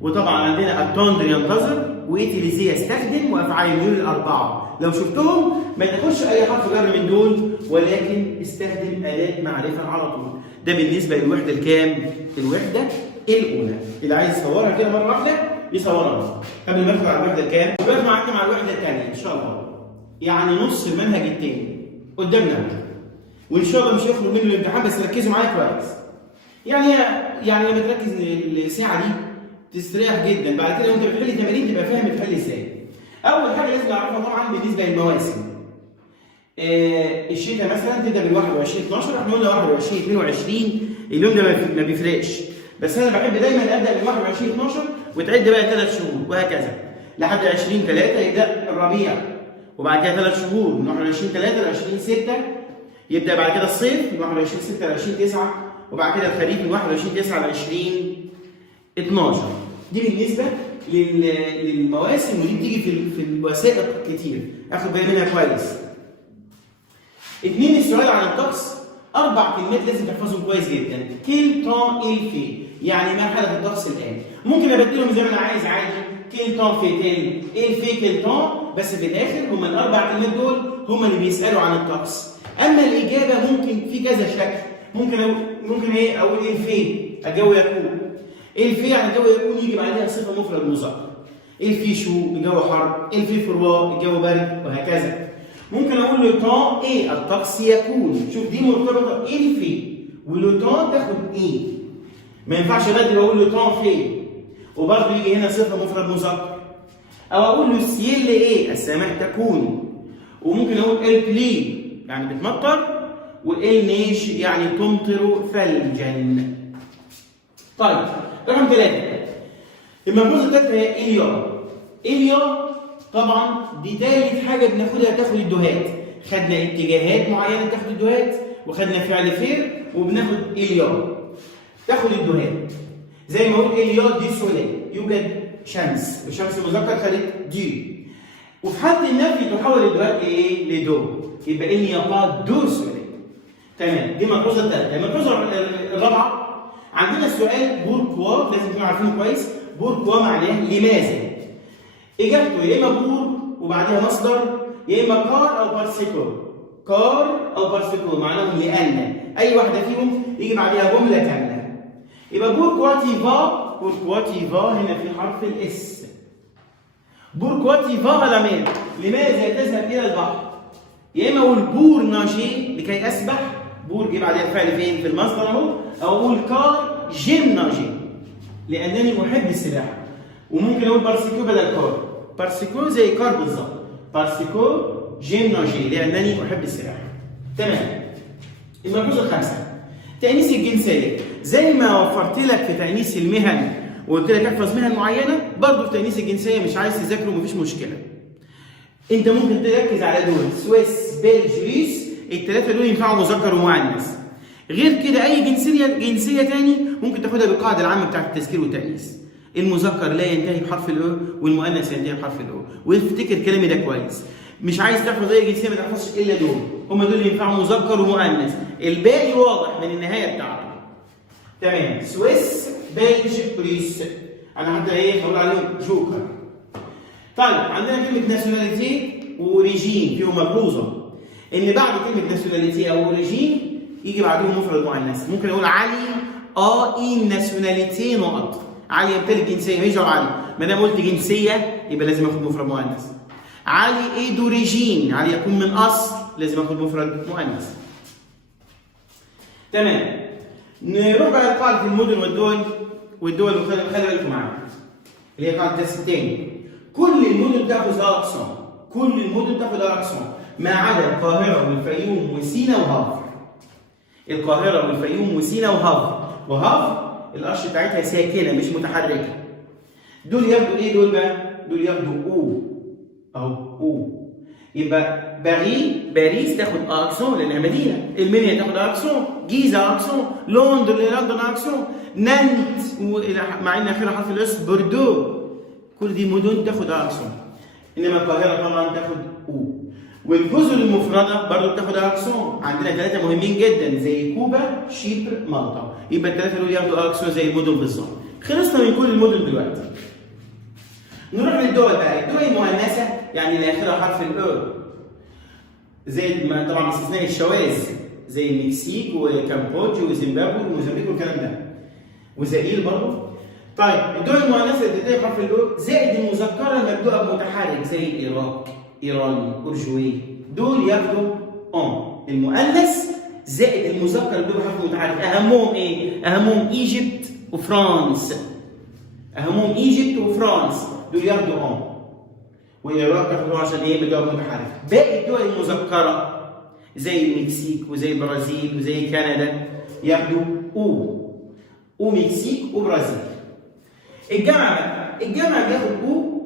وطبعا عندنا التاندر ينتظر، وتيليزي يستخدم، وافعال الميول الاربعه لو شفتهم ما تاخدش اي حرف جر من دول، ولكن استخدم اداه معرفه على طول. ده بالنسبه للوحده الكام؟ الوحده الاولى. اللي عايز يصورها كده مره واحده يصورها قبل ما ندخل على الوحده الكام. وبقى معانا مع الوحده الثانيه ان شاء الله، يعني نص المنهج الثاني قدامنا، وان شاء الله مش هيخرج منه الامتحان، بس ركزوا معايا كويس. يعني لما تركز الساعه دي تستريح جدا، بعد كده وانت بتحل تمارين تبقى فاهم بتحل ازاي. اول حاجه لازم نعرفها طبعا بالنسبه للمواسم، الشتاء مثلا تبدا بال 21/12، احنا قلنا 21/22 اليوم ده ما بيفرقش، بس انا بحب دايما ابدا بال 21/12 وتعد بقى 3 شهور وهكذا لحد 20/3 يبدا الربيع، وبعد كده 3 شهور من 21/3 ل 20/6 يبدا بعد كده الصيف من 21/6 ل 20/9، وبعد كده الخريف من 21/9 ل 20/12. دي بالنسبه للمواسم، ودي بتيجي في الوثائق كتير، اخد بالي منها كويس. 2 السؤال عن الطقس، 4 كلمات لازم تحفظهم كويس جدا. كيل تون إل في، يعني ما حالة الطقس الآن. ممكن أبدلهم زي ما أنا عايز عادي، كيل تون في تيل، إل في كيل تون، بس في الآخر هم ال4 كلمات دول هم اللي بيسألوا عن الطقس. أما الإجابة ممكن في كذا شكل، ممكن أقول إل في الجو يكون. إل في يعني الجو يكون يجي بعدها صفة مفرد مذكر. إل في شو الجو حر، إل في فروا الجو برد، وهكذا. ممكن اقول له طون ايه الطقس يكون، شوف دي مرتبطه ايه في، ولو طون تاخد ايه. ما ينفعش بدري اقول له طون في وبرضه يجي هنا صفه مفرد مذكر. او اقول له سيل ايه السماء تكون. وممكن اقول ال بلي يعني بتمطر، وال نيش يعني تمطر ثلجا. طيب رقم 3 الملحوظه الثالثه هي اليا. طبعا دي ثالث حاجه بناخدها تاخد الدهات. خدنا اتجاهات معينه تاخد الدهات، وخدنا فعل فير، وبناخد اليا تاخد الدهات. زي ما اقول اليا دي سولي يوجد شمس، والشمس المذكر خدت دي. وفي حالة النفي تحول الدهات ايه؟ لدو، يبقى اليا با دو سولي. تمام، دي الملحوظه الثالثه. الملحوظه الرابعه عندنا السؤال بوركوا، لازم تكونوا عارفينه كويس. بوركوا معناه لماذا؟ اجابته يا اما بور وبعدها مصدر، يا اما كار او بارسيكو. كار او بارسيكو معناهم لان، اي واحده فيهم يجي بعدها جمله كامله. يبقى بوركوا تي فا هنا في حرف الاس. بوركوا تي فا لا مير، لماذا تذهب الى البحر؟ يا اما اقول بور ناجي لكي اسبح، بور جه بعدها الفعل فين؟ في المصدر اهو. او اقول كار جيم ناجي لانني محب السباحه. وممكن اقول بارسيكو بدل كار. بارسيكو زي كار بالظبط، بارسيكو جيم ناجي لانني احب السباحه. تمام. الملحوظه الخامسه تأنيث الجنسيه. زي ما وفرت لك في تأنيث المهن وقلت لك احفظ مهن معينه، برضه في تأنيث الجنسيه مش عايز تذاكره مفيش مشكله. انت ممكن تركز على دول سويس بلجيس، الثلاثه دول ينفعوا مذكر ومؤنث. غير كده اي جنسيه تاني ممكن تاخدها بالقاعده العامه بتاعت التذكير والتأنيث. المذكر لا ينتهي بحرف الاو، والمؤنث ينتهي بحرف الاو. وافتكر كلامي ده كويس. مش عايز تحفظ اي جنسيه ما تحفظش الا دول، هم دول اللي ينفعوا مذكر ومؤنث، الباقي واضح من النهايه بتاعته. تمام. سويس بلج بريس، انا حتى ايه هقول عليهم جوكر. طيب عندنا كلمه ناسيوناليتي وريجين، فيهم ملحوظه ان بعد كلمه ناسيوناليتي او اوريجين يجي بعدهم مفرد مؤنث. ممكن اقول علي اي ناسيوناليتي نقط، علي يمتلك جنسيه، مش علي. ما دام قلت جنسيه يبقى لازم اخد مفرد مؤنث. علي ايه دوريجين، علي يكون من اصل، لازم اخد مفرد مؤنث. تمام. نروح بقى لقاعده المدن والدول وخلي بالكم معايا، اللي هي قاعده الستين. كل المدن تاخذ اقسام، كل المدن تاخذ اقسام ما عدا القاهره والفيوم وسينا وهاف. القاهره والفيوم وسينا وهاف. وهاف القش بتاعتها ساكنه مش متحركه. دول ياخدوا ايه دول بقى؟ دول ياخدوا او اهو او. يبقى باريس تاخد اكسون لانها مدينه، المنيا تاخد اكسون، جيزه اكسون، لندن اكسون، نانت مع ان اخرها حرف الاس، بوردو، كل دي مدن تاخد اكسون. انما القاهره طبعا تاخد او. والجزر المفرده برضه بتاخد اكسون، عندنا ثلاثه مهمين جدا زي كوبا، شيبر، مالطا. يبقى الثلاثه دول ياخدوا اكسون زي المدن بالظبط. خلصنا من كل المدن دلوقتي. نروح للدول بقى، الدول المؤنثه يعني اللي اخرها حرف الاو، زي طبعا باستثناء الشواذ زي المكسيك وكامبودجا وزيمبابوي وموزمبيق والكلام ده، وزائيل برضه. طيب الدول المؤنثه اللي بتبتدي بحرف الاو زائد المذكره المبدوءه بمتحرك زي العراق، ايران، اورجواي، دول ياخدوا اون. المؤنث زائد المذكر المبدوء بحرف متحرك، اهمهم ايه؟ اهمهم ايجيبت وفرانس. اهمهم ايجيبت وفرانس، دول ياخدوا اون. والعراق تاخدوه عشان ايه؟ مبدوء متحرك. باقي الدول المذكره زي المكسيك وزي البرازيل وزي كندا ياخدوا او. او مكسيك وبرازيل. الجامعه بياخد او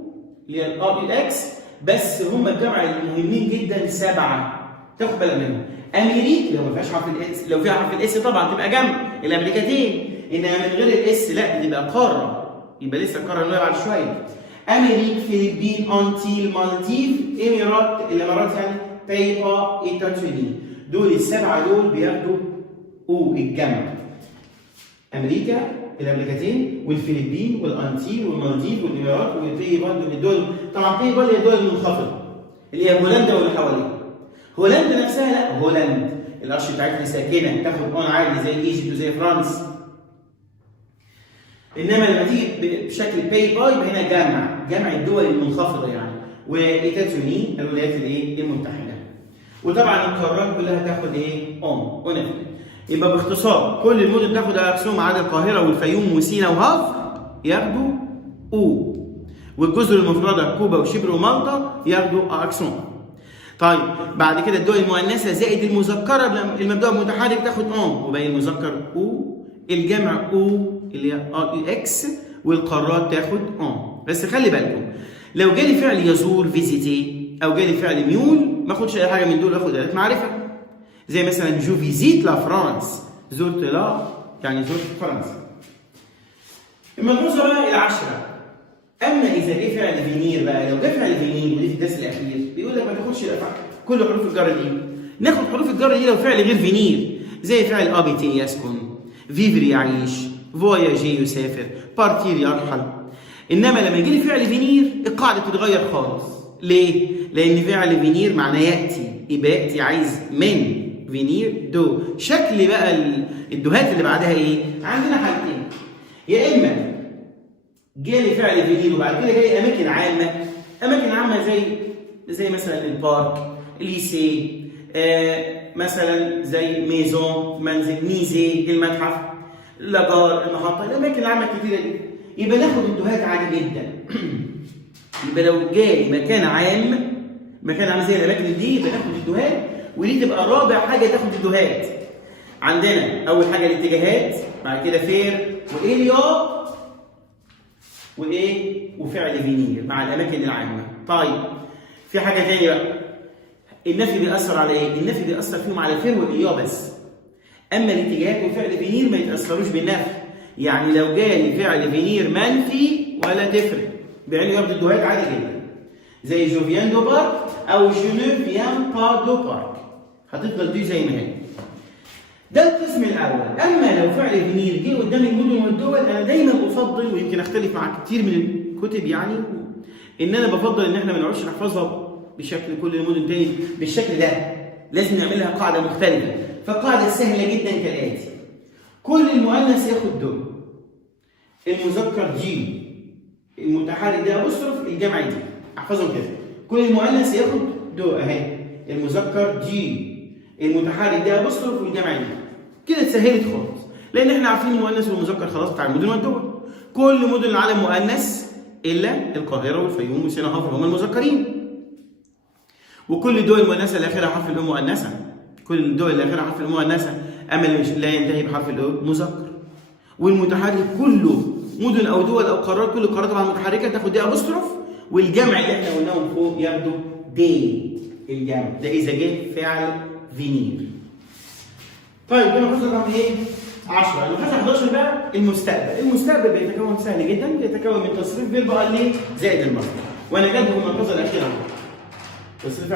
اللي هي الاكس، بس هم الجامعه المهمين جدا 7 تاخد بالك منهم. امريكا لو ما فيهاش حرف الاس، لو فيها حرف الاس طبعا تبقى جنب الامريكتين، انما من غير الاس لا بتبقى قاره، يبقى لسه القاره نقول بعد شويه. امريك، فلبين، انتيل، مالديف، الامارات يعني، بايبا، ايتاتوني، دول السبعه دول بياخدوا او الجمع. امريكا الامريكتين والفلبين والانتيل والمالديف والامارات والبايبا، دول الدول طبعا بايبا اللي هي الدول المنخفضه اللي هي هولندا واللي حواليها. هولندا نفسها لا، هولندا القرش بتاعتها ساكنه تاخد اون عادي زي ايجيبت وزي فرنسا. انما لما تيجي بشكل باي باي يبقى هنا جمع الدول المنخفضه يعني، وايتاتوني الولايات الايه؟ المتحده. وطبعا القارات كلها تاخد ايه؟ اون. يبقى باختصار كل المدن تاخد اكسون ما عدا القاهره والفيوم وسينا وهاف ياخدوا او. والجزر المفرده كوبا وشبر ومالطا ياخدوا اكسون. طيب بعد كده الدول المؤنثه زائد المذكره المبدوء بمتحرك تاخد اون، وباقي المذكر او، الجمع او اللي هي اكس، والقارات تاخد اون. بس خلي بالكم لو جالي فعل يزور فيزيتي او جالي فعل ميول ما اخدش اي حاجه من دول، اخد اداه معرفه زي مثلا جو فيزيت لا فرانس، زرت لا يعني زرت فرنسا. الملحوظه بقى العشره. اما اذا جه فعل فينير بقى، لو جه فعل فينير ودي في الدرس الاخير بيقول لك ما تاخدش كل حروف الجر دي، ناخد حروف الجر دي لو فعل غير فينير زي فعل ابيتي يسكن، فيفر يعيش، فواياجي يسافر، بارتير يرحل. انما لما يجي لي فعل فينير القاعده بتتغير خالص. ليه؟ لان فعل فينير معناه ياتي، يبقى ياتي عايز من فينير دو. شكل بقى الدوهات اللي بعدها ايه؟ عندنا حاجتين، يا اما جالي فعل فينير وبعد كده جاي اماكن عامه، اماكن عامه زي مثلا البارك، الليسي، مثلا زي ميزون منزل، ميزي المتحف، لاجار المحطه، الاماكن العامه الكتيره دي يبقى ناخد الدوهات عادي جدا. يبقى لو جاي مكان عام زي الاماكن دي يبقى ناخد الدوهات، ودي تبقى رابع حاجه تاخد الدوهات. عندنا اول حاجه الاتجاهات، بعد كده فير واليا وايه وفعل فينير مع الاماكن العامه. طيب في حاجه ثانيه بقى، النفي بيأثر على ايه؟ النفي بيأثر فيهم على فير واليا بس، اما الاتجاهات وفعل فينير ما يتأثروش بالنفي. يعني لو جالي فعل فينير منفي ولا تفرق، بعين ياخد الدوهات عادي جدا زي جو فيان دو بارك او جو نو فيان با دو بارك، هتفضل دي زي ما هي. ده القسم الاول. اما لو فعل فينير جه قدام المدن والدول انا دايما افضل، ويمكن اختلف مع كتير من الكتب يعني، ان انا بفضل ان احنا ما نقعدش نحفظها بشكل كل المدن تاني بالشكل ده، لازم نعملها قاعده مختلفه. فقاعده سهله جدا كالاتي: كل المؤنث ياخد دو، المذكر جي، المتحرك ده ابوستروف، الجمع دي، احفظهم كده. كل المؤنث ياخد دو اهي، المذكر جي، المتحرك ده ابوستروف والجمع دي. كده اتسهلت خالص، لان احنا عارفين المؤنث والمذكر خلاص بتاع المدن والدول. كل مدن العالم مؤنث الا القاهره والفيوم وسينا هافر هم المذكرين. وكل الدول المؤنثه اللي اخرها حرف الام مؤنثه، كل الدول اللي اخرها حرف الام مؤنثه، اما اللي لا ينتهي بحرف الام مذكر. والمتحرك كله مدن او دول او قارات، كل القارات طبعا متحركه تاخد دي ابوستروف، والجمع اللي احنا قلناهم فوق ياخدوا دي الجمع، ده اذا جه فعل فينير. طيب كده الملحوظه رقم ايه؟ 10. الملحوظه 11 بقى المستقبل. المستقبل بيتكون سهل جدا، بيتكون من تصريف فيرب ليه زائد المصدر، وانا جايبه في الملحوظه الاخيره اهو. تصريف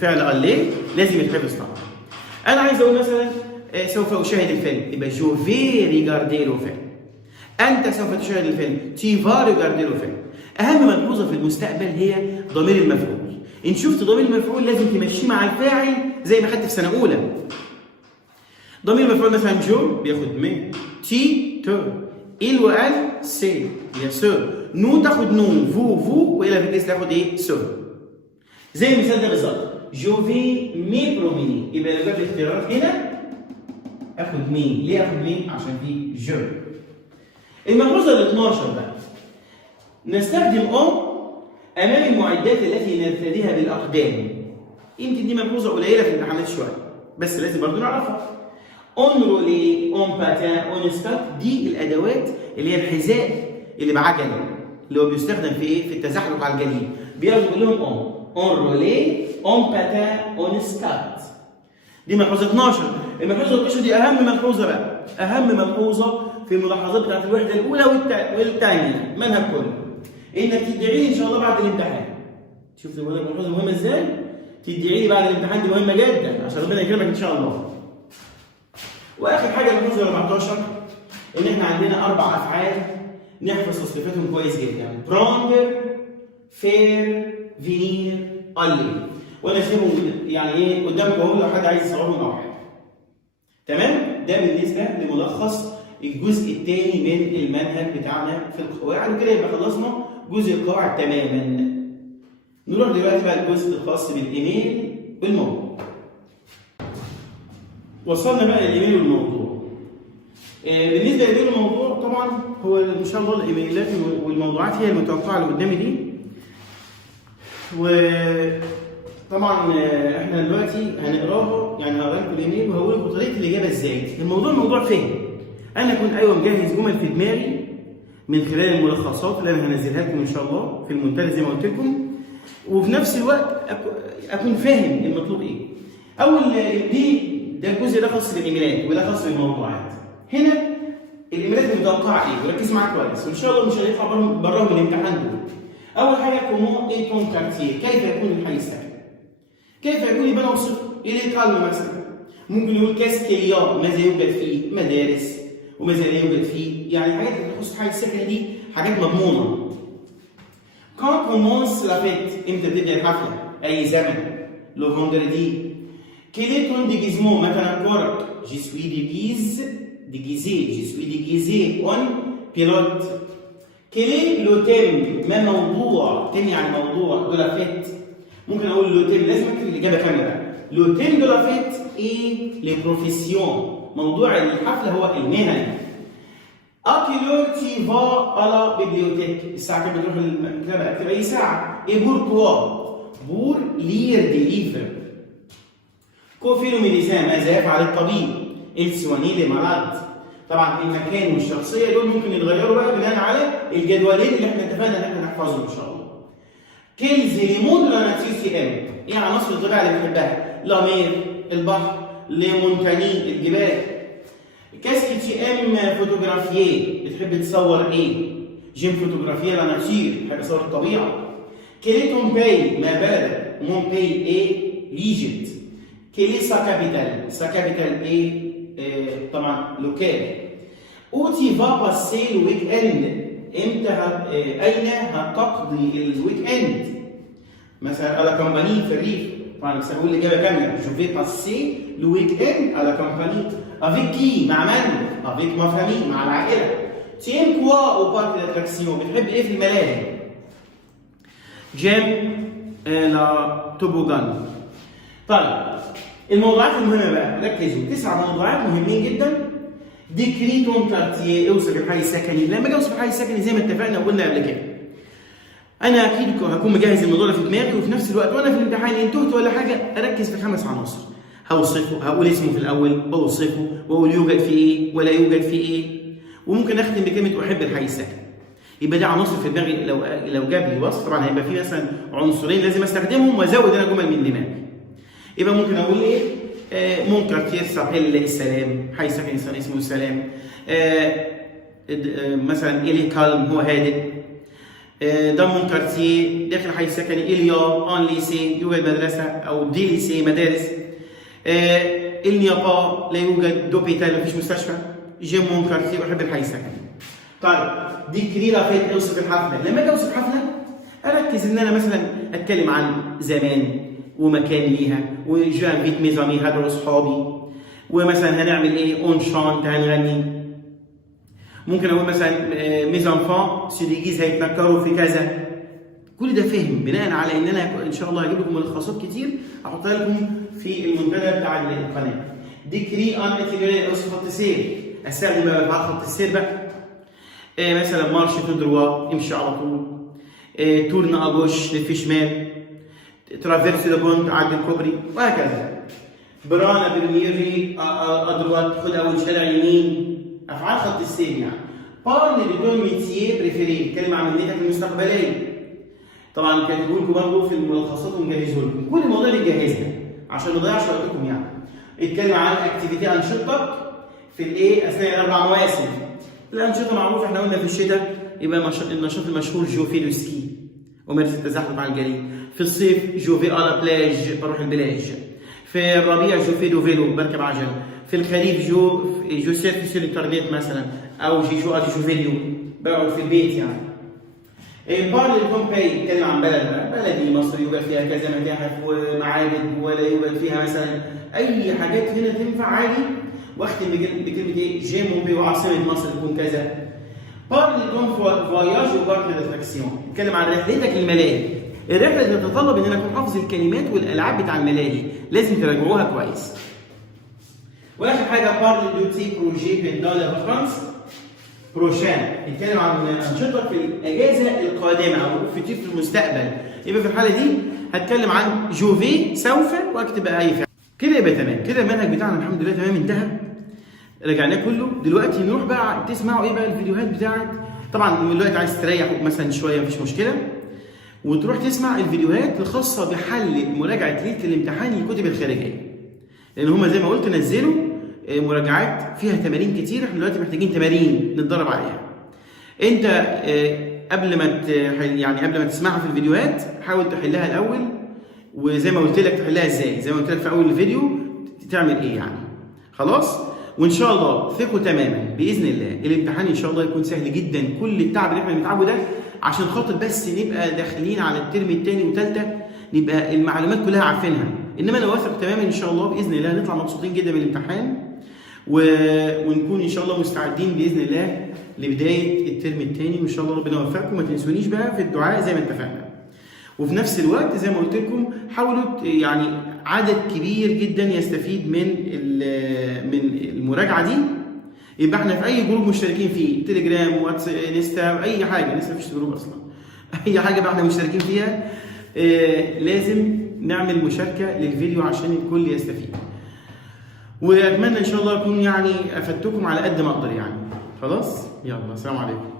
فعل ليه لازم يتحفظ طبعا. انا عايز اقول مثلا سوف اشاهد الفيلم، يبقى جو في ريجاردي لو فيلم. انت سوف تشاهد الفيلم، تي فا ريجاردي لو فيلم. اهم ملحوظه في المستقبل هي ضمير المفعول. ان شفت ضمير المفعول لازم تمشيه مع الفاعل زي ما خدت في سنه اولى. ضمير المفعول مثلا جو بياخد مي، تي تو، il وال سي، يا سو، نو تاخد نو، فو والى فيكس تاخد ايه؟ سو. زي المثال ده بالظبط، جو في مي بروميني، يبقى لو جاب لي اختيارات هنا اخد مي، ليه اخد مي؟ عشان في جو. الملحوظه ال 12 بقى نستخدم امام المعدات التي نرتديها بالاقدام. يمكن دي ملحوظه قليله في الامتحانات شويه بس لازم برضه نعرفها. اون رولي، اون باتان، اون سكات، دي الادوات اللي هي الحذاء اللي بعجل اللي هو بيستخدم في ايه؟ في التزحلق على الجليد. بياخدوا كلهم اون رولي، اون باتان، اون سكات. دي ملحوظه 12. الملحوظه 12 دي اهم ملحوظه بقى، اهم ملحوظه في الملاحظات بتاعت الوحده الاولى والثانيه منهج كله. انك تدعي لي ان شاء الله بعد الامتحان. شوف الملحوظه مهمه ازاي؟ تدعي لي بعد الامتحان، دي مهمه جدا عشان ربنا يكرمك ان شاء الله. واخر حاجه الملحوظه 14 ان احنا عندنا 4 افعال نحفظ تصريفاتهم كويس جدا. براندر، فير، فينير، الي. وانا اسيبهم يعني ايه قدامكم اهو لو حد عايز يصورهم او حاجه. تمام؟ ده بالنسبه لملخص الجزء الثاني من المنهج بتاعنا في القواعد، وكده يبقى خلصنا جزء القواعد تماما. نروح دلوقتي بقى الجزء الخاص بالايميل والموضوع. وصلنا بقى للايميل والموضوع. بالنسبه للايميل والموضوع طبعا هو ان شاء الله الايميلات والموضوعات هي المتوقعه اللي قدامي دي. وطبعا احنا دلوقتي هنقراها، يعني هقرا لكم الايميل وهقول لكم طريقه الاجابه ازاي. الموضوع موضوع فهم. انا اكون مجهز جمل في دماغي من خلال الملخصات اللي انا هنزلها لكم ان شاء الله في المنتدى زي ما قلت لكم، وفي نفس الوقت اكون فاهم المطلوب ايه. ده الجزء ده خاص بالايميلات وده خاص بالموضوعات. هنا الايميلات المتوقعه ايه؟ وركز معايا كويس وان شاء الله مش هنطلع براهم من الامتحان دول. اول حاجه كومون اي تون كارتيه، كيف يكون الحي السكني؟ كيف يكون؟ يبقى اوصفه. الى كالم مثلا ممكن نقول كاسكيليا، ماذا يوجد فيه؟ مدارس وماذا لا يوجد فيه، يعني حاجات اللي تخص الحي السكني دي حاجات مضمونه. كان كومونس لا فيت، امتى بتبدا الحفله؟ اي زمن. لو فوندردي. كيل تون ديجيزمون، مثلا كورك، جي سوي ديجيزي، جي سوي ديجيزي اون بيلوت. كيل لو تيم، ما موضوع؟ تيم يعني موضوع، دو لا فيت. ممكن اقول لو تيم، لازم اكتب الاجابه كامله بقى. لو تيم دو لا فيت اي لي بروفيسيون، موضوع الحفله هو المهنه. أكيلور تي فا على بيبليوتيك، الساعة كام بتروح المكتبة؟ أكتب أي ساعة. إيه بوركوا؟ بور لير دي ليفر. كوفيلو ميديسان، ماذا يفعل الطبيب؟ إلسواني لي مالاد. طبعا المكان والشخصية دول ممكن يتغيروا بقى بناء على الجدولين اللي احنا اتفقنا ان احنا نحفظهم ان شاء الله. كيل زيليمون لا ناتير سي ام، ايه عناصر الطبيعة اللي بنحبها؟ لامير، البحر، لي مونتاني، الجبال. كاسكي تي ام فوتوغرافيي، بتحب تصور ايه؟ جيم فوتوغرافيا لا ناتير، بحب اصور الطبيعة. كيلي تون باي، ما بلدك؟ مون باي ايه؟ ليجيبت. كيلي سا كابيتال؟ سا كابيتال ايه؟ طبعا لوكال. اوتي فا باسي الويك اند، امتى اين هتقضي الويك اند؟ مثلا على كومباني في الريف، طبعا بس هقول الاجابه كامله. جو في باسي الويك اند على كومباني. افيك كي؟ مع من؟ افيك ما فامي، مع العائله. تيم كوا او بارك داتراكسيون، بتحب ايه في الملاهي؟ جيم لا توبوغان. طيب الموضوعات المهمه بقى، ركزوا 9 موضوعات مهمين جدا. ديكري تون كارتيه، اوصف الحي السكني. لما اجي اوصف الحي السكني زي ما اتفقنا وقلنا قبل كده، انا اكيد هكون مجهز الموضوع ده في دماغي، وفي نفس الوقت وانا في الامتحان ان تهت ولا حاجه اركز في 5 عناصر. هوصفه، هقول اسمه في الاول، بوصفه، واقول يوجد فيه ايه ولا يوجد فيه ايه، وممكن اختم بكلمه احب الحي السكني. يبقى دي عناصر في دماغي، لو جاب لي وصف طبعا هيبقى في مثلا عنصرين لازم استخدمهم وازود انا جمل من دماغي. يبقى ممكن اقول ايه؟ مون كارتير سابيل السلام، حي سكني اسمه السلام. مثلا إلي كالم هو هادئ. dans mon quartier داخل حي السكني il y a un lycée يوجد مدرسة أو دي ليسي مدارس. il n'y a pas لا يوجد دوبيتال مفيش مستشفى. j'aime mon quartier أحب الحي السكني. طيب دي كريرة فين اوصف الحفلة. لما أجي أوصف حفلة أركز إن أنا مثلا أتكلم عن زمان ومكان ليها وجو انفيت ميزامي هدول أصحابي ومثلا هنعمل إيه اون شانت هنغني. ممكن اقول مثلا ميز انفان سيديجيز هيتنكروا في كذا. كل ده فهم بناء على ان انا ان شاء الله هجيب لكم ملخصات كتير احطها لكم في المنتدى بتاع القناه. ديكري ان اتيجري اوصف خط السير، استخدم بقى خط السير بقى. مثلا مارش تو دروا امشي على طول. تورن ابوش لف شمال. ترافيرس لو بونت عدي الكوبري وهكذا. برانا برميري ادروات خد اول شارع يمين. افعال خط السير يعني. بارلي بدون ميتيه بريفيري، اتكلم عن مهنتك المستقبليه. طبعا كاتبوا لكم برضه في الملخصات ومجهزوا لكم كل المواضيع دي جاهزه عشان ما نضيعش وقتكم يعني. اتكلم عن اكتيفيتي انشطتك في الايه اثناء الاربع مواسم. الانشطه معروفه احنا قلنا في الشتاء يبقى النشاط المشهور جوفي دو سكي ومارس التزحلق على الجليد. في الصيف جوفي على بلاج بروح البلاج. في الربيع جوفي دو فيلو بركب عجل. في الخريف جو سيرفي سور الانترنت مثلا او جو فيديو بقعد في البيت يعني. البار اللي يكون باي يتكلم عن بلدي مصر يوجد فيها كذا متاحف ومعابد ولا يوجد فيها مثلا اي حاجات هنا تنفع عادي. واختم بكلمه ايه؟ جي مون بي وعاصمه مصر تكون كذا. بار اللي يكون فواياج وبارك داتراكسيون يتكلم عن رحلتك للملاهي. الرحله تتطلب ان انا اكون حافظ الكلمات والالعاب بتاع الملاهي، لازم تراجعوها كويس. واخر حاجه بارلي دو تي بروجي بيندون لا فرانس بروشان يتكلم عن انشطه في الاجازه القادمه او في المستقبل. يبقى في الحاله دي هتكلم عن جوفي سوف واكتب اي فعل. كده يبقى تمام. كده المنهج بتاعنا الحمد لله تمام انتهى. رجعناه كله. دلوقتي نروح بقى تسمعوا ايه بقى الفيديوهات بتاعت. طبعا دلوقتي عايز تريح مثلا شويه مفيش مشكله وتروح تسمع الفيديوهات الخاصه بحل مراجعه ليله الامتحان للكتب الخارجيه. لان هم زي ما قلت نزلوا مراجعات فيها تمارين كتير. احنا دلوقتي محتاجين تمارين نتدرب عليها. انت قبل ما تسمعها في الفيديوهات حاول تحلها الاول. وزي ما قلت لك تحلها ازاي؟ زي ما قلت لك في اول الفيديو تعمل ايه يعني. خلاص؟ وان شاء الله ثقوا تماما باذن الله الامتحان ان شاء الله يكون سهل جدا. كل التعب اللي احنا بنتعبه ده عشان خاطر بس نبقى داخلين على الترم الثاني وثالثه نبقى المعلومات كلها عارفينها. انما لو واثق تماما ان شاء الله باذن الله نطلع مبسوطين جدا من الامتحان ونكون ان شاء الله مستعدين باذن الله لبدايه الترم الثاني. وان شاء الله ربنا يوفقكم. ما تنسونيش بقى في الدعاء زي ما اتفقنا. وفي نفس الوقت زي ما قلت لكم حاولوا يعني عدد كبير جدا يستفيد من المراجعه دي. يبقى احنا في اي جروب مشتركين فيه، تليجرام، واتس، انستا، اي حاجه. لسه مفيش جروب اصلا. اي حاجه بقى احنا مشتركين فيها لازم نعمل مشاركه للفيديو عشان الكل يستفيد. واتمنى ان شاء الله اكون يعني افدتكم على قد ما اقدر يعني. خلاص؟ يلا، السلام عليكم.